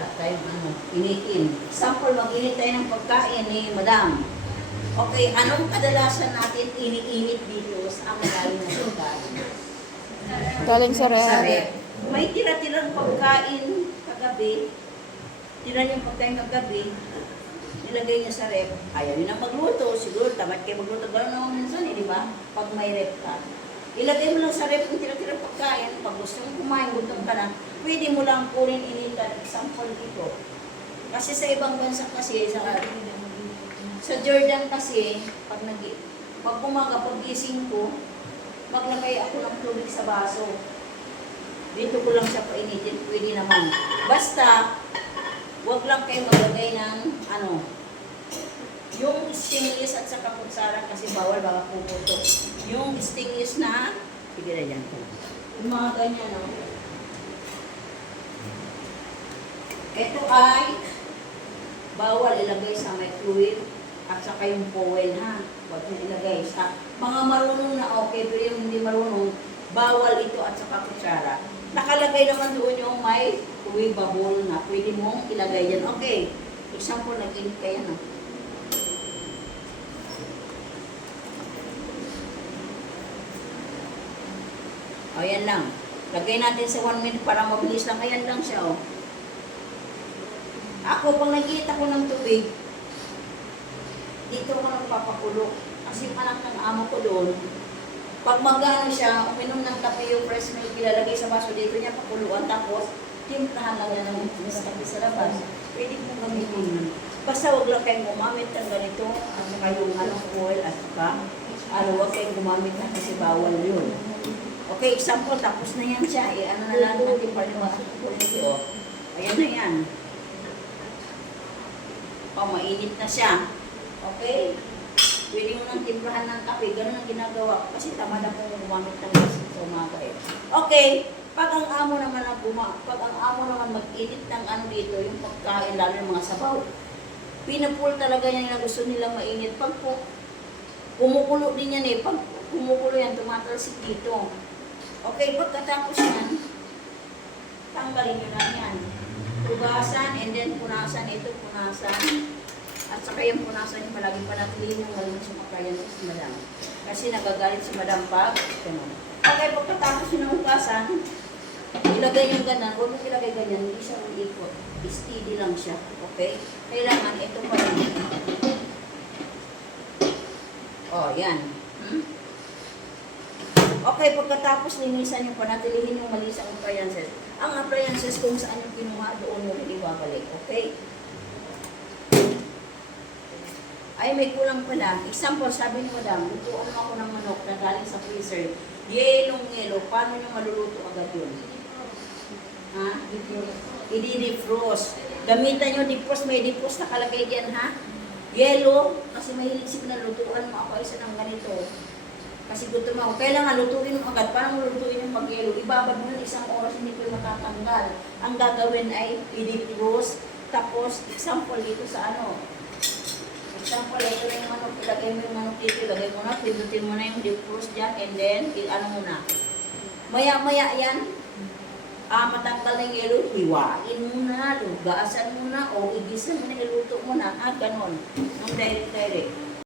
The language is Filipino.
wala tayong initin. Sample, mag-init tayo ng pagkain ni Madam. Okay, anong kadalasan natin iniinit dito sa amalalim na pagkain? Galing sa Sa ref. ref. May tira-tirang pagkain kagabi, tira yung pagkain kagabi, nilagay niya sa ref. Ayaw niyo na magluto, siguro tamad kayo magluto. Gano'n naman minsan, di ba? Pag may ref ka. Ilagay mo lang sa ref kung tira-tirang pagkain, pag gusto mo kumain, gutom ka na, pwede mo lang kunin initan. Example dito. Kasi sa ibang bansa kasi, sa Jordan kasi, pag umaga, pag gising ko, maglagay ako ng tubig sa baso. Dito ko lang siya painitin, pwede naman. Basta, wag lang kayo maglagay ng yung stainless at saka kutsara kasi bawal baka puputo. Yung stainless na, sige na dyan po. Yung mga ganyan, no? Ito ay bawal ilagay sa microwave at saka yung foil, ha? Huwag na ilagay sa mga marunong na okay, pero yung hindi marunong, bawal ito at saka kutsara. Nakalagay naman doon yung may weavable na pwede mong ilagay dyan. Okay, example, nag-init kaya, no? O, yan lang. Lagay natin sa 1 minute para mabilis lang. Ayan lang siya, o. Ako, pag nag-iit ako ng tubig, dito ako nagpapakulo. Kasi yung anak ng amo ko doon, pag magano siya, uminom ng kape yung fresh milk, ilalagay sa baso, dito niya pakuluan, tapos timplahan lang niya ng mas kape sa labas. Pwede mo gamitin. Basta huwag lang kayong gumamit ng ganito, at saka yung oil, at saka, huwag kayong gumamit na kasi bawal yun. Okay, example, tapos na yan siya. Na lang natin palimasok po nito. Ayan na yan. Mainit na siya. Okay? Pwede mo nang timplahan ng kape. Ganun ang ginagawa ko. Kasi tamad akong gumamit ng gas sa umaga eh. Okay. Pag ang amo naman mag-init ng dito, yung pagkain, lalo yung mga sabaw, pinapul talaga yan na gusto nila mainit. Pag kumukulo din yan eh. Pag kumukulo yan, tumatalsik dito. Okay, pagkatapos yan, tanggalin nyo na yan. Tugasan, and then punasan ito, punasan. At saka yung punasan yung palagi panatilihin ng galing sumakayan si Madam. Kasi nagagalit si Madam pag ganun. Okay, pagkatapos yun ng hugasan, ilagay yung ganan. Huwag mo ilagay ganyan, hindi siya ulikot. Steady lang siya. Okay? Kailangan ito pa lang. Oh, yan. Okay, pagkatapos linisan yung panatilihin yung malinis ang appliances. Ang appliances kung saan yung kinuha, doon mo rin ibabalik. Okay? Ay, may kulang pala. Example, sabi ni Madam, lutuan mo ako ng manok na galing sa freezer. Yellow. Paano nyo maluluto agad yun? Ha? I-defrost. Gamitan nyo defrost. May defrost na kalagay dyan, ha? Yellow, kasi mahilig na lutuan mo ako isa ng ganito. Kasi gusto mo, kailangan lutuin mo agad. Paano mo lutuin yung pag-yelo? Ibabad mo ng 1 oras, hindi ko matatanggal. Ang gagawin ay i-defrost. Tapos, example dito sa example, ito na yung manok. Ilagay mo yung manok dito. Ilagay mo na, pindutin mo na yung defrost dyan. And then, mo na. Maya-maya yan. Matanggal na yung yelo. Hiwain mo na. Lugasan mo na. O igisa mo na. Iluto mo na. Ganon. Ang direct.